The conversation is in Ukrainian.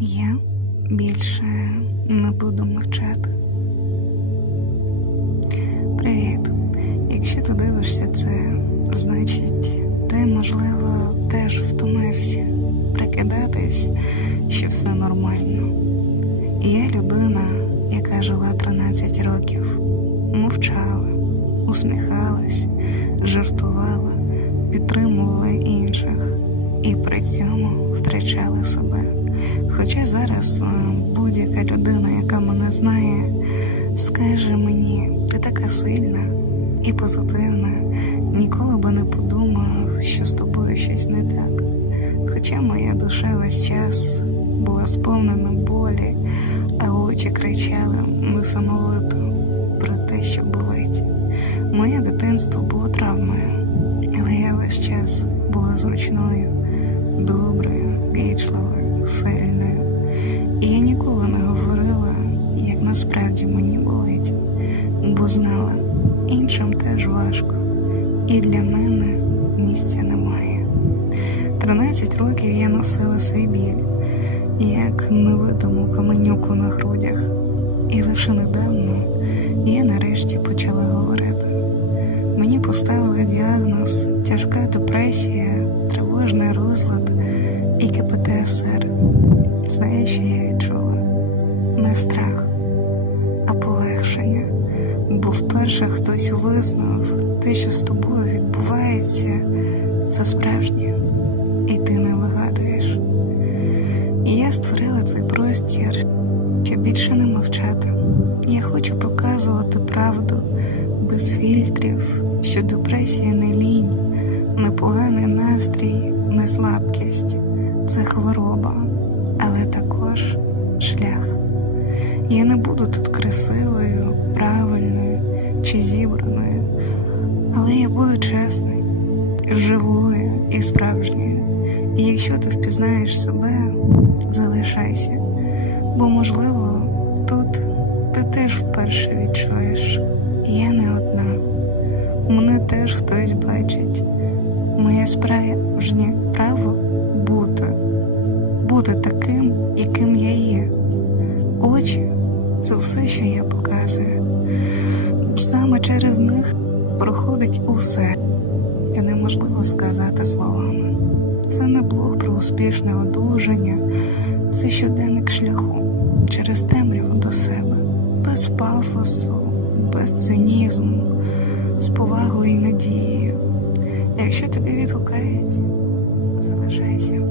Я більше не буду мовчати. Привіт. Якщо ти дивишся це, значить, ти, можливо, теж втомився прикидатись, що все нормально. Я людина, яка жила 13 років, мовчала, усміхалась, жартувала, підтримувала інших і при цьому втрачала себе. Хоча зараз е, будь-яка людина, яка мене знає, скаже мені, ти така сильна і позитивна, ніколи би не подумав, що з тобою щось не так. Хоча моя душа весь час була сповнена болі, а очі кричали несамовито про те, що болить. Моє дитинство було травмою, але я весь час була зручною, доброю, вічливою, сильною. І я ніколи не говорила, як насправді мені болить, бо знала, іншим теж важко, і для мене місця немає. 13 років я носила свій біль, як невидиму каменюку на грудях, і лише недавно я нарешті почала говорити. Поставили діагноз тяжка депресія, тривожний розлад і КПТСР. Знаєш, що я відчула? Не страх, а полегшення. Бо вперше хтось визнав те, що з тобою відбувається, це справжнє, і ти не вигадуєш. І я створила цей простір, щоб більше не мовчати. Без фільтрів, що депресія не лінь, не поганий настрій, не слабкість. Це хвороба, але також шлях. Я не буду тут красивою, правильною чи зібраною, але я буду чесною, живою і справжньою. І якщо ти впізнаєш себе, залишайся, бо, можливо, тут ти теж вперше відчуєш. Я не одна. Мене теж хтось бачить. Моє справжнє право бути, бути таким, яким я є. Очі це все, що я показую. Саме через них проходить усе, що неможливо сказати словами. Це не блог про успішне одужання, це щоденник шляху через темряву до себе, без пафосу, без цинізму, з повагою і надією. Якщо тобі відгукається, залишайся.